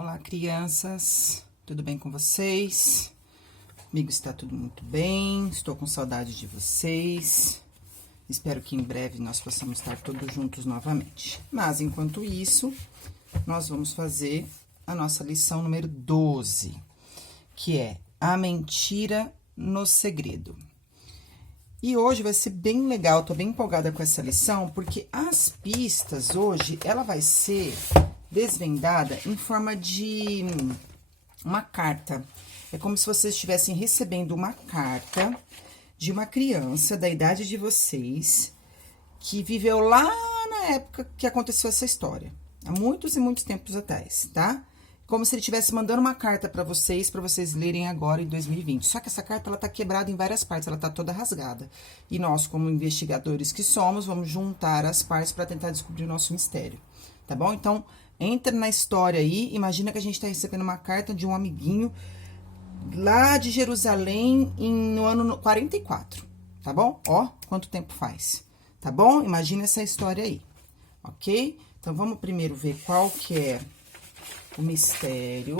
Olá, crianças, tudo bem com vocês? Comigo está tudo muito bem, estou com saudade de vocês. Espero que em breve nós possamos estar todos juntos novamente. Mas, enquanto isso, nós vamos fazer a nossa lição número 12, que é a mentira no segredo. E hoje vai ser bem legal, tô bem empolgada com essa lição, porque as pistas hoje, ela vai ser desvendada em forma de uma carta. É como se vocês estivessem recebendo uma carta de uma criança da idade de vocês, que viveu lá na época que aconteceu essa história. Há muitos e muitos tempos atrás, tá? Como se ele estivesse mandando uma carta para vocês lerem agora em 2020. Só que essa carta, ela tá quebrada em várias partes, ela tá toda rasgada. E nós, como investigadores que somos, vamos juntar as partes para tentar descobrir o nosso mistério, tá bom? Então, entra na história aí, imagina que a gente tá recebendo uma carta de um amiguinho lá de Jerusalém no ano 44, tá bom? Ó, quanto tempo faz, tá bom? Imagina essa história aí, ok? Então, vamos primeiro ver qual que é o mistério.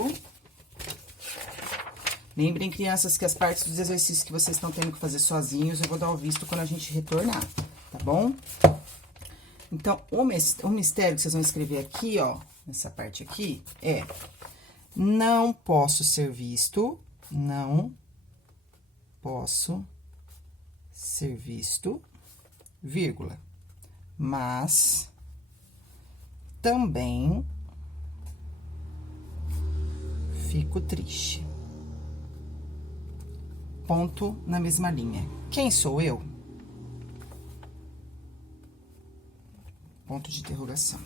Lembrem, crianças, que as partes dos exercícios que vocês estão tendo que fazer sozinhos, eu vou dar o visto quando a gente retornar, tá bom? Então, o mistério que vocês vão escrever aqui, ó, nessa parte aqui, é: não posso ser visto, não posso ser visto, vírgula, mas também fico triste. Ponto na mesma linha. Quem sou eu? Ponto de interrogação.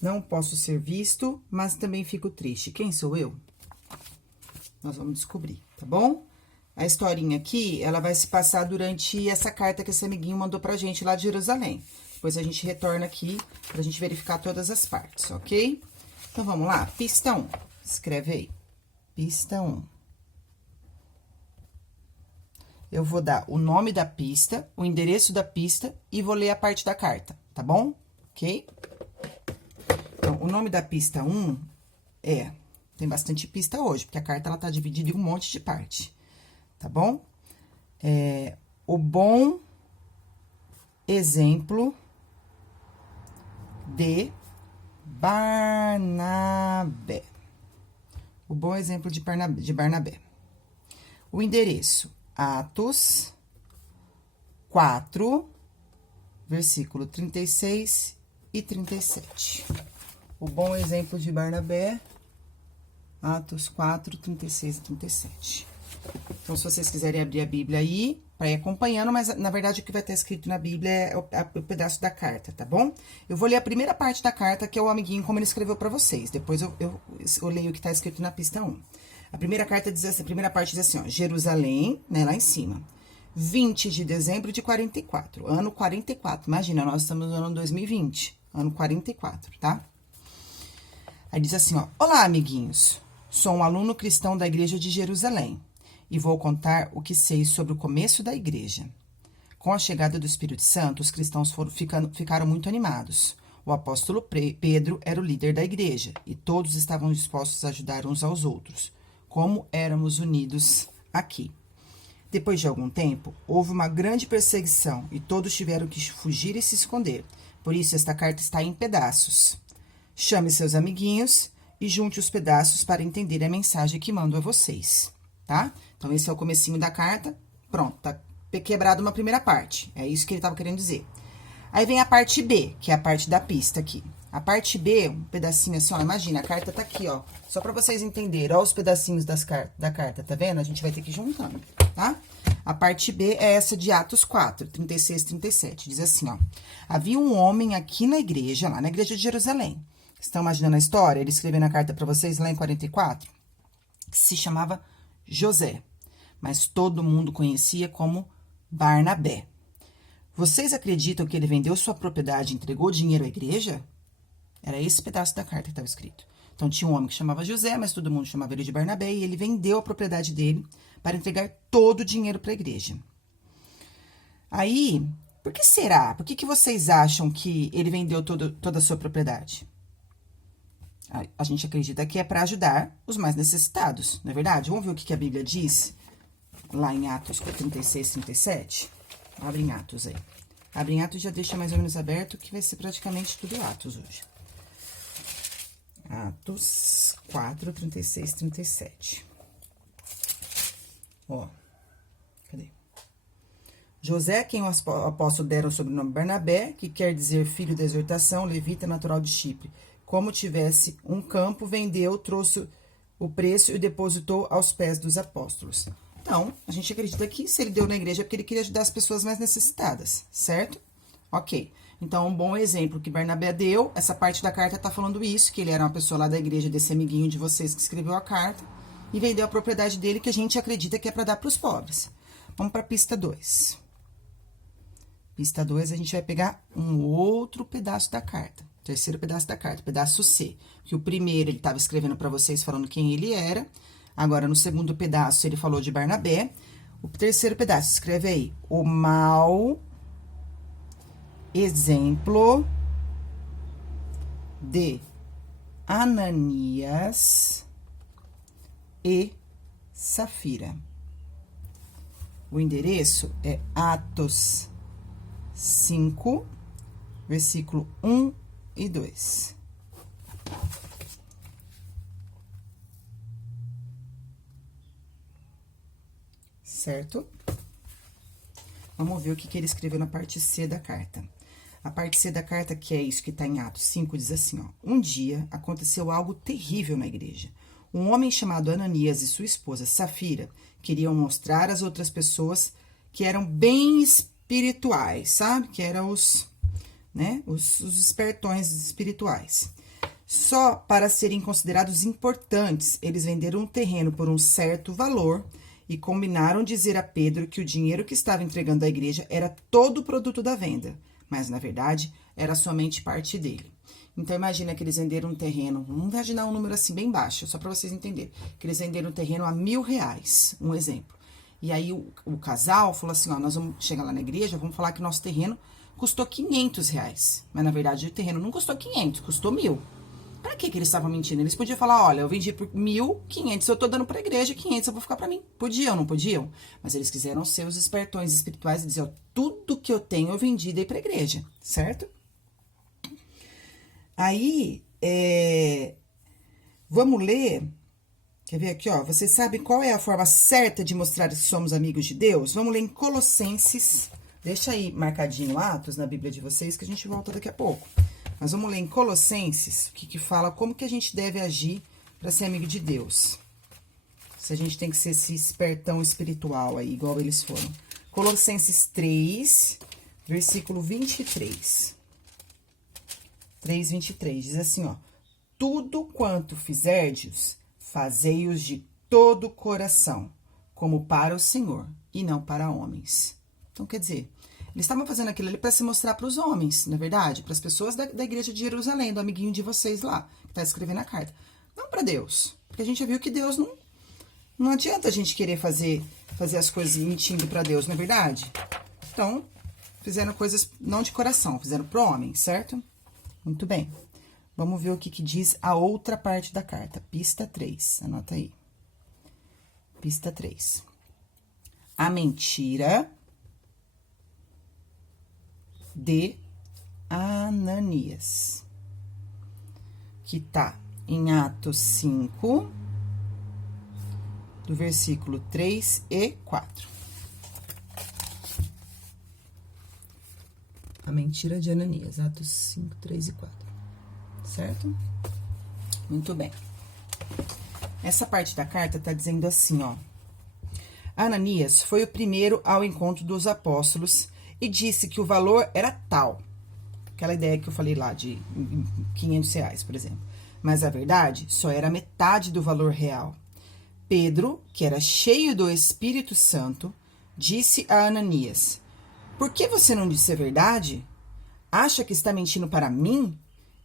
Não posso ser visto, mas também fico triste. Quem sou eu? Nós vamos descobrir, tá bom? A historinha aqui, ela vai se passar durante essa carta que esse amiguinho mandou pra gente lá de Jerusalém. Depois a gente retorna aqui pra gente verificar todas as partes, ok? Então, vamos lá. Pista 1. Escreve aí. Pista 1. Eu vou dar o nome da pista, o endereço da pista e vou ler a parte da carta, tá bom? Ok? Então, o nome da pista 1 é... Tem bastante pista hoje, porque a carta, ela tá dividida em um monte de parte, tá bom? O bom exemplo de Barnabé. O bom exemplo de Barnabé. O endereço, Atos 4, versículo 36 e 37. O bom exemplo de Barnabé, Atos 4, 36 e 37. Então, se vocês quiserem abrir a Bíblia aí, para ir acompanhando, mas, na verdade, o que vai estar escrito na Bíblia é o pedaço da carta, tá bom? Eu vou ler a primeira parte da carta, que é o amiguinho, como ele escreveu para vocês. Depois, eu leio o que tá escrito na pista 1. A primeira carta diz assim, a primeira parte diz assim, ó: Jerusalém, né, lá em cima. 20 de dezembro de 44, ano 44. Imagina, nós estamos no ano 2020, ano 44, tá? Aí diz assim, ó: Olá, amiguinhos. Sou um aluno cristão da igreja de Jerusalém e vou contar o que sei sobre o começo da igreja. Com a chegada do Espírito Santo, os cristãos ficaram muito animados. O apóstolo Pedro era o líder da igreja e todos estavam dispostos a ajudar uns aos outros. Como éramos unidos aqui. Depois de algum tempo, houve uma grande perseguição e todos tiveram que fugir e se esconder. Por isso, esta carta está em pedaços. Chame seus amiguinhos e junte os pedaços para entender a mensagem que mando a vocês, tá? Então, esse é o comecinho da carta. Pronto, tá quebrado uma primeira parte. É isso que ele estava querendo dizer. Aí vem a parte B, que é a parte da pista aqui. A parte B, um pedacinho assim, ó, imagina, a carta tá aqui, ó. Só para vocês entenderem, ó, os pedacinhos da carta, tá vendo? A gente vai ter que ir juntando, tá? A parte B é essa de Atos 4, 36 e 37. Diz assim, ó: Havia um homem aqui na igreja, lá na igreja de Jerusalém. Estão imaginando a história? Ele escreveu na carta para vocês lá em 44, que se chamava José, mas todo mundo conhecia como Barnabé. Vocês acreditam que ele vendeu sua propriedade e entregou dinheiro à igreja? Era esse pedaço da carta que estava escrito. Então, tinha um homem que chamava José, mas todo mundo chamava ele de Barnabé, e ele vendeu a propriedade dele para entregar todo o dinheiro para a igreja. Aí, por que será? Por que vocês acham que ele vendeu toda a sua propriedade? A gente acredita que é para ajudar os mais necessitados, não é verdade? Vamos ver o que a Bíblia diz lá em Atos 36, 37? Abre em Atos aí. Abre em Atos, já deixa mais ou menos aberto, que vai ser praticamente tudo Atos hoje. Atos 4, 36, 37. Ó, cadê? José, quem o apóstolo dera o sobrenome Barnabé, que quer dizer filho da exortação, levita natural de Chipre. Como tivesse um campo, vendeu, trouxe o preço e o depositou aos pés dos apóstolos. Então, a gente acredita que se ele deu na igreja é porque ele queria ajudar as pessoas mais necessitadas, certo? Ok. Então, um bom exemplo que Barnabé deu, essa parte da carta tá falando isso, que ele era uma pessoa lá da igreja, desse amiguinho de vocês que escreveu a carta, e vendeu a propriedade dele, que a gente acredita que é para dar para os pobres. Vamos para pista 2. Pista 2, a gente vai pegar um outro pedaço da carta. Terceiro pedaço da carta, pedaço C. Que o primeiro ele estava escrevendo para vocês falando quem ele era. Agora, no segundo pedaço, ele falou de Barnabé. O terceiro pedaço, escreve aí. O mau exemplo de Ananias e Safira. O endereço é Atos 5, versículo 1 e 2. Certo? Vamos ver o que ele escreveu na parte C da carta. A parte C da carta, que é isso que está em Atos 5, diz assim, ó. Um dia aconteceu algo terrível na igreja. Um homem chamado Ananias e sua esposa Safira queriam mostrar às outras pessoas que eram bem espirituais, sabe? Que eram os espertões espirituais. Só para serem considerados importantes, eles venderam um terreno por um certo valor e combinaram dizer a Pedro que o dinheiro que estava entregando à igreja era todo o produto da venda, mas na verdade era somente parte dele. Então imagina que eles venderam um terreno, vamos imaginar um número assim bem baixo, só para vocês entenderem, que eles venderam um terreno a R$1.000, um exemplo. E aí o casal falou assim, ó, nós vamos chegar lá na igreja, vamos falar que nosso terreno custou R$500, mas na verdade o terreno não custou 500, custou 1.000. Pra que eles estavam mentindo? Eles podiam falar, olha, eu vendi por 1.500, eu tô dando pra igreja, 500 eu vou ficar pra mim. Podiam, não podiam? Mas eles quiseram ser os espertões espirituais e dizer, ó, tudo que eu tenho eu vendi e dei pra igreja, certo? Aí, vamos ler, quer ver aqui, ó, você sabe qual é a forma certa de mostrar que somos amigos de Deus? Vamos ler em Colossenses, deixa aí marcadinho Atos na Bíblia de vocês, que a gente volta daqui a pouco. Mas vamos ler em Colossenses, o que fala como que a gente deve agir para ser amigo de Deus. Se a gente tem que ser esse espertão espiritual aí, igual eles foram. Colossenses 3, versículo 23. 3, 23, diz assim, ó. Tudo quanto fizerdes, fazei-os de todo o coração, como para o Senhor, e não para homens. Então, quer dizer, eles estavam fazendo aquilo ali para se mostrar para os homens, na verdade, para as pessoas da igreja de Jerusalém, do amiguinho de vocês lá, que está escrevendo a carta. Não para Deus, porque a gente já viu que Deus não adianta a gente querer fazer as coisas mentindo para Deus, não é verdade? Então, fizeram coisas não de coração, fizeram pro homem, certo? Muito bem. Vamos ver o que diz a outra parte da carta. Pista 3. Anota aí. Pista 3. A mentira de Ananias. Que tá em Atos 5, do versículo 3 e 4. A mentira de Ananias, Atos 5, 3 e 4. Certo? Muito bem. Essa parte da carta tá dizendo assim, ó. Ananias foi o primeiro ao encontro dos apóstolos e disse que o valor era tal. Aquela ideia que eu falei lá de R$500, por exemplo. Mas a verdade só era metade do valor real. Pedro, que era cheio do Espírito Santo, disse a Ananias: por que você não disse a verdade? Acha que está mentindo para mim?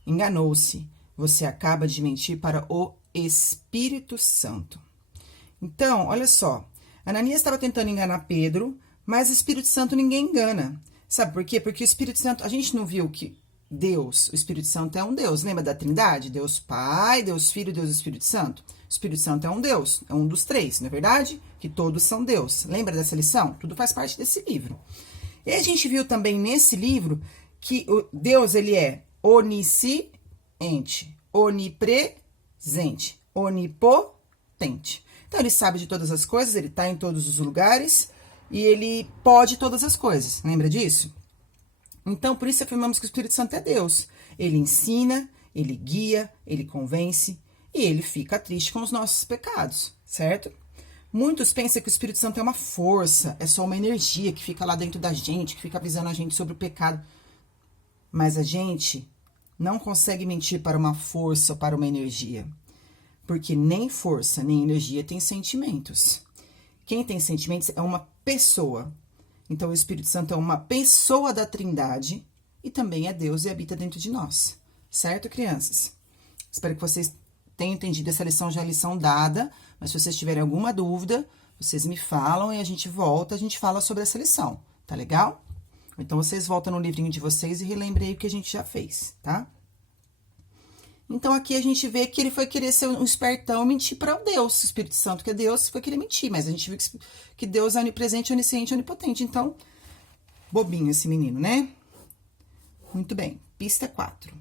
Enganou-se. Você acaba de mentir para o Espírito Santo. Então, olha só. Ananias estava tentando enganar Pedro, mas o Espírito Santo ninguém engana. Sabe por quê? Porque o Espírito Santo, a gente não viu que Deus, o Espírito Santo é um Deus. Lembra da Trindade? Deus Pai, Deus Filho, Deus Espírito Santo. O Espírito Santo é um Deus, é um dos três, não é verdade? Que todos são Deus. Lembra dessa lição? Tudo faz parte desse livro. E a gente viu também nesse livro que o Deus, ele é onisciente, onipresente, onipotente. Então, ele sabe de todas as coisas, ele está em todos os lugares e ele pode todas as coisas. Lembra disso? Então, por isso afirmamos que o Espírito Santo é Deus. Ele ensina, ele guia, ele convence e ele fica triste com os nossos pecados, certo? Muitos pensam que o Espírito Santo é uma força, é só uma energia que fica lá dentro da gente, que fica avisando a gente sobre o pecado. Mas a gente não consegue mentir para uma força ou para uma energia. Porque nem força, nem energia tem sentimentos. Quem tem sentimentos é uma pessoa. Então, o Espírito Santo é uma pessoa da Trindade e também é Deus e habita dentro de nós. Certo, crianças? Espero que vocês tenham entendido essa lição, já é lição dada. Mas se vocês tiverem alguma dúvida, vocês me falam e a gente volta, a gente fala sobre essa lição. Tá legal? Então, vocês voltam no livrinho de vocês e relembrem o que a gente já fez, tá? Então, aqui a gente vê que ele foi querer ser um espertão e mentir para o Deus, o Espírito Santo, que é Deus, foi querer mentir. Mas a gente viu que Deus é onipresente, onisciente, onipotente. Então, bobinho esse menino, né? Muito bem. Pista 4.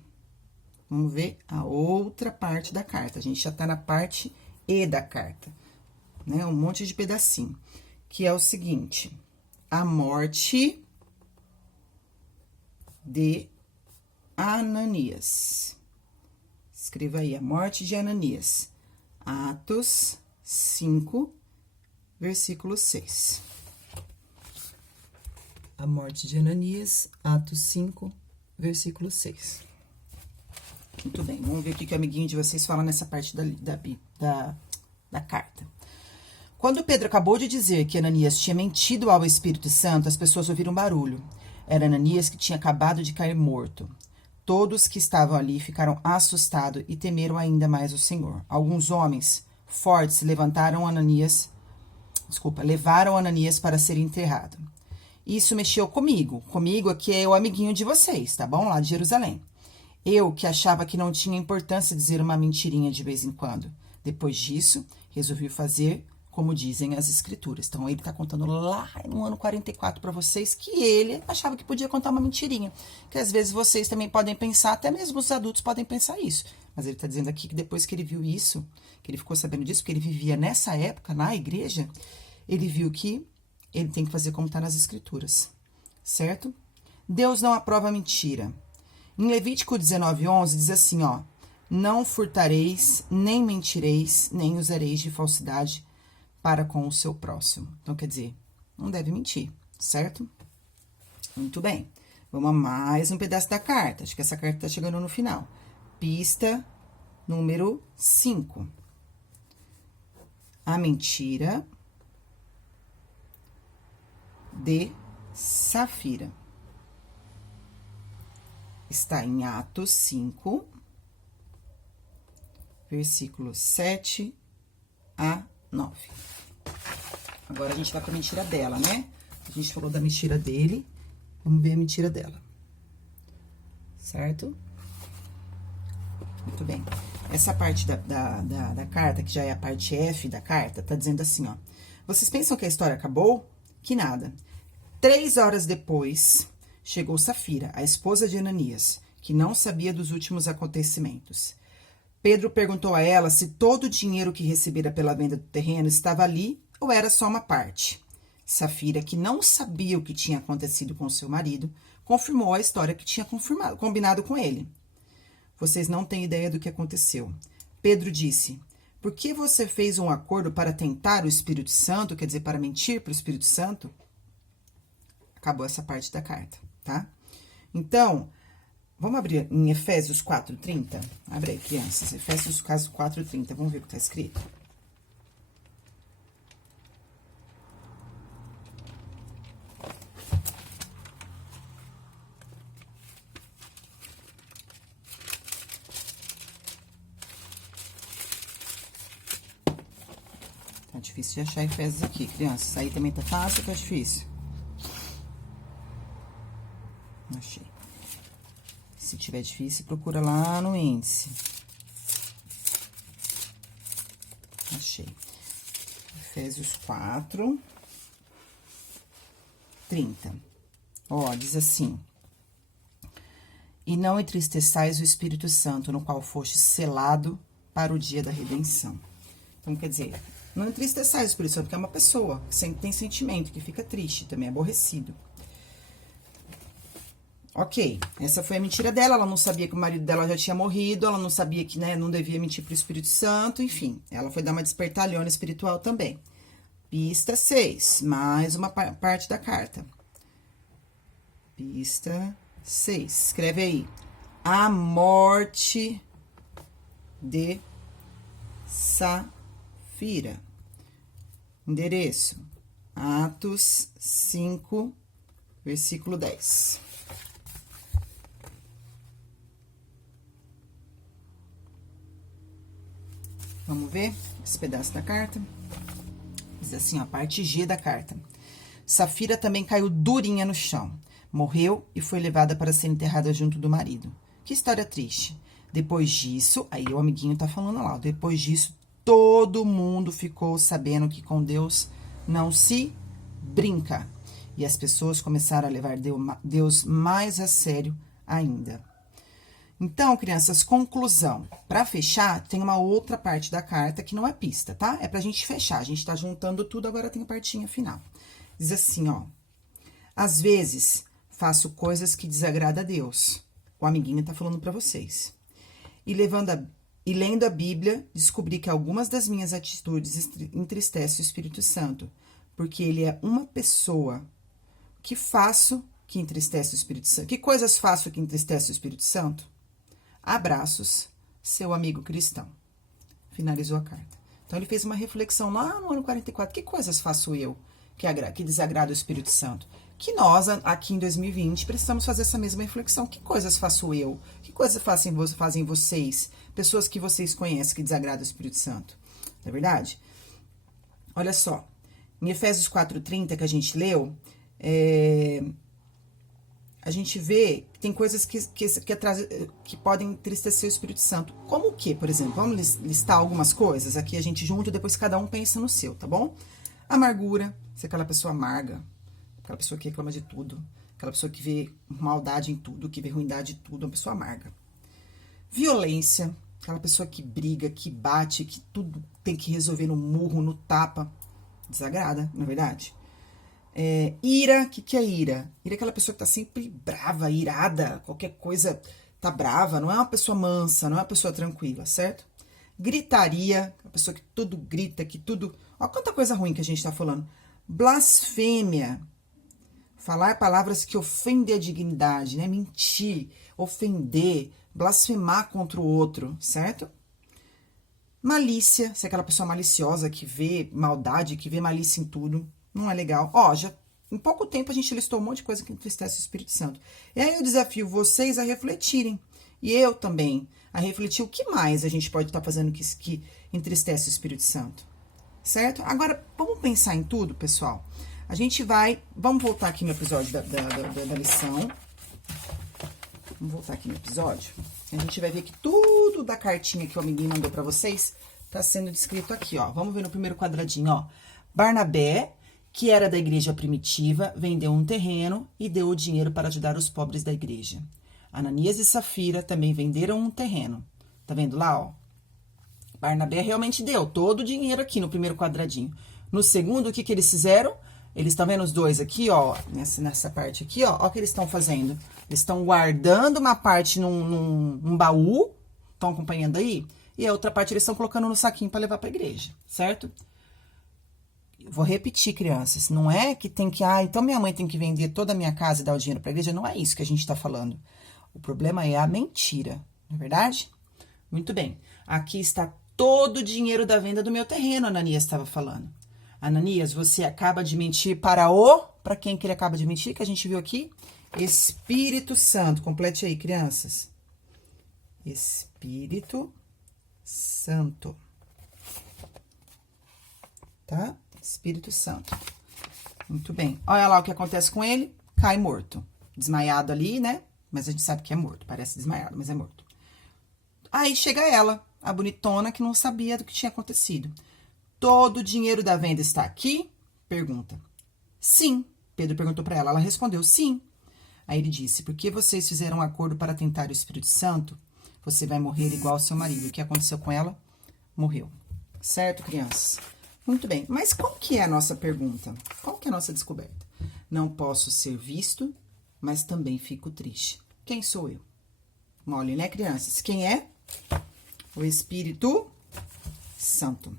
Vamos ver a outra parte da carta. A gente já tá na parte E da carta, né? Um monte de pedacinho. Que é o seguinte. A morte de Ananias. Escreva aí, a morte de Ananias. Atos 5, versículo 6. A morte de Ananias, Atos 5, versículo 6. Muito bem, vamos ver o que o amiguinho de vocês fala nessa parte da carta. Quando Pedro acabou de dizer que Ananias tinha mentido ao Espírito Santo, as pessoas ouviram um barulho. Era Ananias que tinha acabado de cair morto. Todos que estavam ali ficaram assustados e temeram ainda mais o Senhor. Alguns homens fortes levaram Ananias para ser enterrado. Isso mexeu comigo. Comigo aqui é o amiguinho de vocês, tá bom? Lá de Jerusalém. Eu que achava que não tinha importância dizer uma mentirinha de vez em quando. Depois disso, resolvi fazer como dizem as escrituras. Então, ele está contando lá no ano 44 para vocês que ele achava que podia contar uma mentirinha. Que às vezes vocês também podem pensar, até mesmo os adultos podem pensar isso. Mas ele está dizendo aqui que depois que ele viu isso, que ele ficou sabendo disso, porque ele vivia nessa época na igreja, ele viu que ele tem que fazer como está nas escrituras. Certo? Deus não aprova mentira. Em Levítico 19:11 diz assim, ó. Não furtareis, nem mentireis, nem usareis de falsidade para com o seu próximo. Então, quer dizer, não deve mentir, certo? Muito bem. Vamos a mais um pedaço da carta. Acho que essa carta tá chegando no final. Pista número 5. A mentira de Safira. Está em Atos 5, versículos 7 a 9. Agora, a gente vai pra mentira dela, né? A gente falou da mentira dele, vamos ver a mentira dela. Certo? Muito bem. Essa parte da carta, que já é a parte F da carta, tá dizendo assim, ó. Vocês pensam que a história acabou? Que nada. 3 horas depois, chegou Safira, a esposa de Ananias, que não sabia dos últimos acontecimentos. Pedro perguntou a ela se todo o dinheiro que recebera pela venda do terreno estava ali ou era só uma parte. Safira, que não sabia o que tinha acontecido com seu marido, confirmou a história que tinha combinado com ele. Vocês não têm ideia do que aconteceu. Pedro disse, por que você fez um acordo para tentar o Espírito Santo, quer dizer, para mentir para o Espírito Santo? Acabou essa parte da carta, tá? Então, vamos abrir em Efésios 4:30? Abre aí, crianças. Efésios 4:30. Vamos ver o que está escrito? Tá difícil de achar Efésios aqui, crianças. Aí também tá fácil ou tá difícil? Achei. tiver difícil, procura lá no índice. Achei. Efésios 4, 30. Ó, diz assim: e não entristeçais o Espírito Santo, no qual foste selado para o dia da redenção. Então, quer dizer, não entristeçais o Espírito Santo, porque é uma pessoa que sempre tem sentimento, que fica triste, também aborrecido. Ok, essa foi a mentira dela, ela não sabia que o marido dela já tinha morrido, ela não sabia que, né, não devia mentir pro Espírito Santo, enfim. Ela foi dar uma despertalhona espiritual também. Pista 6, mais uma parte da carta. Pista 6, escreve aí. A morte de Safira. Endereço: Atos 5, versículo 10. Vamos ver esse pedaço da carta? Diz assim, ó, a parte G da carta. Safira também caiu durinha no chão. Morreu e foi levada para ser enterrada junto do marido. Que história triste. Depois disso, aí o amiguinho tá falando lá, depois disso, todo mundo ficou sabendo que com Deus não se brinca. E as pessoas começaram a levar Deus mais a sério ainda. Então, crianças, conclusão. Para fechar, tem uma outra parte da carta que não é pista, tá? É pra gente fechar. A gente tá juntando tudo, agora tem a partinha final. Diz assim, ó. Às vezes, faço coisas que desagradam a Deus. O amiguinho tá falando pra vocês. E lendo a Bíblia, descobri que algumas das minhas atitudes entristecem o Espírito Santo. Porque ele é uma pessoa. Que faço que entristece o Espírito Santo? Que coisas faço que entristece o Espírito Santo? Abraços, seu amigo cristão. Finalizou a carta. Então, ele fez uma reflexão lá no ano 44. Que coisas faço eu que desagrada o Espírito Santo? Que nós, aqui em 2020, precisamos fazer essa mesma reflexão. Que coisas faço eu? Que coisas fazem vocês? Pessoas que vocês conhecem que desagradam o Espírito Santo. Não é verdade? Olha só. Em Efésios 4:30, que a gente leu, a gente vê que tem coisas que podem entristecer o Espírito Santo. Como o quê, por exemplo? Vamos listar algumas coisas aqui, a gente junto, e depois cada um pensa no seu, tá bom? Amargura, se é aquela pessoa amarga, aquela pessoa que reclama de tudo, aquela pessoa que vê maldade em tudo, que vê ruindade em tudo, uma pessoa amarga. Violência, aquela pessoa que briga, que bate, que tudo tem que resolver no murro, no tapa. Desagrada, não é verdade? Ira, o que é ira? Ira é aquela pessoa que tá sempre brava, irada, qualquer coisa tá brava, não é uma pessoa mansa, não é uma pessoa tranquila, certo? Gritaria, a pessoa que tudo grita, que tudo... Olha quanta coisa ruim que a gente tá falando. Blasfêmia, falar palavras que ofendem a dignidade, né? Mentir, ofender, blasfemar contra o outro, certo? Malícia, se é aquela pessoa maliciosa que vê maldade, que vê malícia em tudo. Não é legal. Ó, já em pouco tempo a gente listou um monte de coisa que entristece o Espírito Santo. E aí eu desafio vocês a refletirem. E eu também, a refletir o que mais a gente pode estar fazendo que entristece o Espírito Santo. Certo? Agora, vamos pensar em tudo, pessoal? A gente vai... Vamos voltar aqui no episódio da lição. Vamos voltar aqui no episódio. A gente vai ver que tudo da cartinha que o amiguinho mandou pra vocês tá sendo descrito aqui, ó. Vamos ver no primeiro quadradinho, ó. Barnabé, que era da igreja primitiva, vendeu um terreno e deu o dinheiro para ajudar os pobres da igreja. Ananias e Safira também venderam um terreno. Tá vendo lá, ó? Barnabé realmente deu todo o dinheiro aqui no primeiro quadradinho. No segundo, o que eles fizeram? Eles estão vendo os dois aqui, ó, nessa parte aqui, ó o que eles estão fazendo. Eles estão guardando uma parte num baú, estão acompanhando aí? E a outra parte eles estão colocando no saquinho para levar para a igreja, certo? Vou repetir, crianças, não é que tem que, então minha mãe tem que vender toda a minha casa e dar o dinheiro para a igreja, não é isso que a gente está falando. O problema é a mentira, não é verdade? Muito bem, aqui está todo o dinheiro da venda do meu terreno, Ananias estava falando. Ananias, você acaba de mentir para quem que ele acaba de mentir, que a gente viu aqui? Espírito Santo, complete aí, crianças. Espírito Santo. Tá? Espírito Santo. Muito bem. Olha lá o que acontece com ele. Cai morto. Desmaiado ali, né? mas a gente sabe que é morto, parece desmaiado, mas é morto. Aí chega ela, a bonitona, que não sabia do que tinha acontecido. Todo o dinheiro da venda está aqui? Pergunta. Sim, Pedro perguntou para ela. Ela respondeu sim. Aí ele disse, porque vocês fizeram um acordo para tentar o Espírito Santo, você vai morrer igual ao seu marido. O que aconteceu com ela? Morreu. Certo, crianças? Muito bem, mas qual que é a nossa pergunta? Qual que é a nossa descoberta? Não posso ser visto, mas também fico triste. Quem sou eu? Mole, né, crianças? Quem é? O Espírito Santo.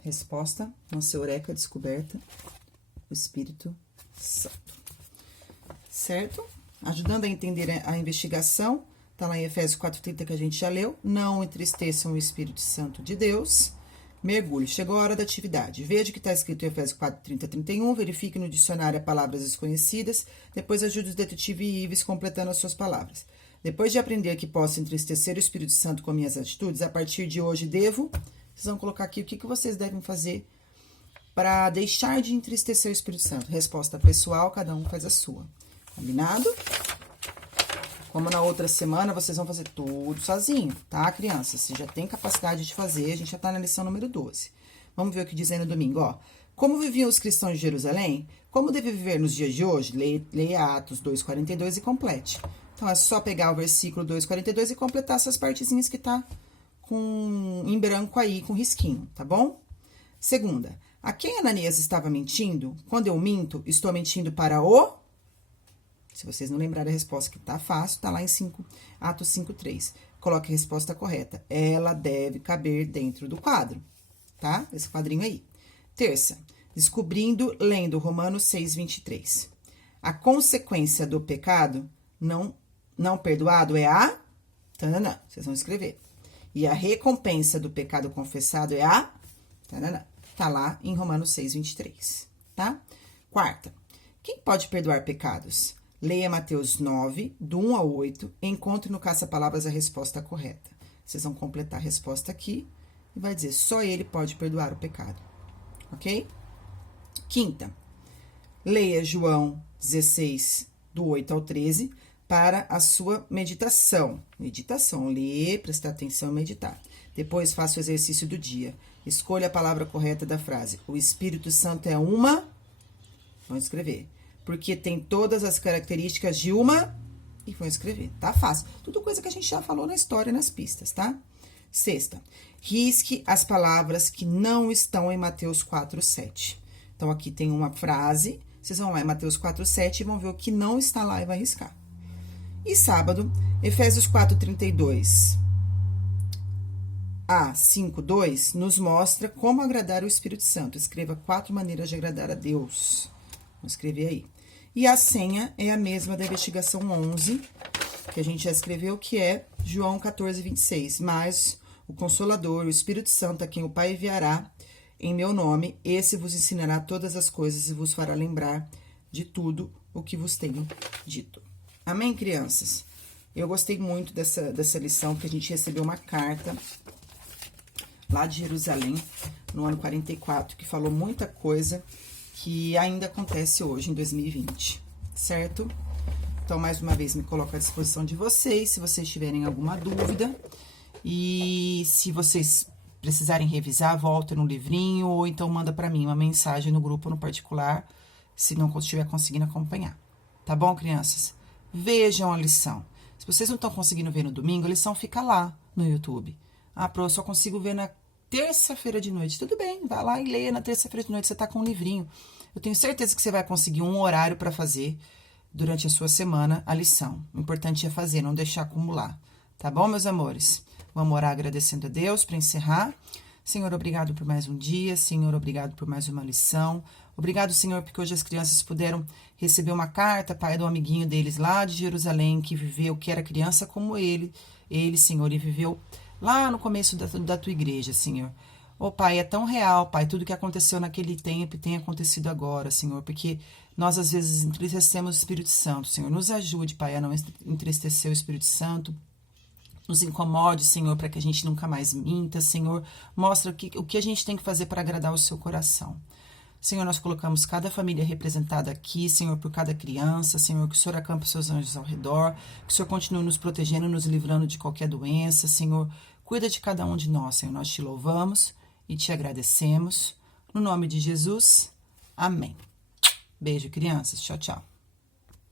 Resposta, nossa eureka descoberta, o Espírito Santo. Certo? Ajudando a entender a investigação, tá lá em Efésios 4:30 que a gente já leu. Não entristeçam o Espírito Santo de Deus. Mergulhe. Chegou a hora da atividade. Veja o que está escrito em Efésios 4:30-31. Verifique no dicionário palavras desconhecidas. Depois ajude os detetive Ives completando as suas palavras. Depois de aprender que posso entristecer o Espírito Santo com minhas atitudes, a partir de hoje devo... Vocês vão colocar aqui o que vocês devem fazer para deixar de entristecer o Espírito Santo. Resposta pessoal, cada um faz a sua. Combinado? Como na outra semana, vocês vão fazer tudo sozinho, tá, crianças? Você já tem capacidade de fazer, a gente já tá na lição número 12. Vamos ver o que diz aí no domingo, ó. Como viviam os cristãos de Jerusalém? Como deve viver nos dias de hoje? Leia Atos 2:42 e complete. Então, é só pegar o versículo 2:42 e completar essas partezinhas que tá em branco aí, com risquinho, tá bom? Segunda, a quem Ananias estava mentindo? Quando eu minto, estou mentindo para o... Se vocês não lembrarem a resposta, que tá fácil, tá lá em Atos 5:3. Coloque a resposta correta. Ela deve caber dentro do quadro, tá? Esse quadrinho aí. Terça, descobrindo, lendo Romanos 6:23. A consequência do pecado não perdoado é a... Tanana, vocês vão escrever. E a recompensa do pecado confessado é a... Tanana, tá lá em Romanos 6:23, tá? Quarta, quem pode perdoar pecados? Leia Mateus 9, do 1 ao 8, encontre no caça-palavras a resposta correta. Vocês vão completar a resposta aqui e vai dizer, só ele pode perdoar o pecado, ok? Quinta, leia João 16, do 8 ao 13, para a sua meditação. Meditação, ler, prestar atenção e meditar. Depois faça o exercício do dia. Escolha a palavra correta da frase. O Espírito Santo é uma... Vão escrever. Porque tem todas as características de uma... E vão escrever. Tá fácil. Tudo coisa que a gente já falou na história, nas pistas, tá? Sexta. Risque as palavras que não estão em Mateus 4:7. Então, aqui tem uma frase. Vocês vão lá em Mateus 4:7 e vão ver o que não está lá e vai riscar. E sábado, Efésios 4:32 a 5:2 nos mostra como agradar o Espírito Santo. Escreva 4 maneiras de agradar a Deus. Vou escrever aí. E a senha é a mesma da investigação 11, que a gente já escreveu, que é João 14:26. Mas o Consolador, o Espírito Santo, a quem o Pai enviará em meu nome, esse vos ensinará todas as coisas e vos fará lembrar de tudo o que vos tenho dito. Amém, crianças? Eu gostei muito dessa lição, que a gente recebeu uma carta lá de Jerusalém, no ano 44, que falou muita coisa que ainda acontece hoje, em 2020, certo? Então, mais uma vez, me coloco à disposição de vocês, se vocês tiverem alguma dúvida. E se vocês precisarem revisar, volta no livrinho, ou então manda para mim uma mensagem no grupo, no particular, se não estiver conseguindo acompanhar. Tá bom, crianças? Vejam a lição. Se vocês não estão conseguindo ver no domingo, a lição fica lá no YouTube. Ah, Pro, eu só consigo ver na terça-feira de noite. Tudo bem, vai lá e leia na terça-feira de noite, você tá com um livrinho. Eu tenho certeza que você vai conseguir um horário para fazer durante a sua semana a lição. O importante é fazer, não deixar acumular. Tá bom, meus amores? Vamos orar agradecendo a Deus para encerrar. Senhor, obrigado por mais um dia. Senhor, obrigado por mais uma lição. Obrigado, Senhor, porque hoje as crianças puderam receber uma carta, Pai, do amiguinho deles lá de Jerusalém, que viveu, que era criança como ele, Senhor, e viveu lá no começo da tua igreja, Senhor. Ô, Pai, é tão real, Pai, tudo que aconteceu naquele tempo e tem acontecido agora, Senhor, porque nós, às vezes, entristecemos o Espírito Santo, Senhor. Nos ajude, Pai, a não entristecer o Espírito Santo. nos incomode, Senhor, para que a gente nunca mais minta, Senhor. Mostra o que a gente tem que fazer para agradar o seu coração. Senhor, nós colocamos cada família representada aqui, Senhor, por cada criança, Senhor, que o Senhor acampe os seus anjos ao redor, que o Senhor continue nos protegendo, nos livrando de qualquer doença, Senhor. Cuida de cada um de nós, Senhor. Nós te louvamos e te agradecemos. No nome de Jesus, amém. Beijo, crianças. Tchau, tchau.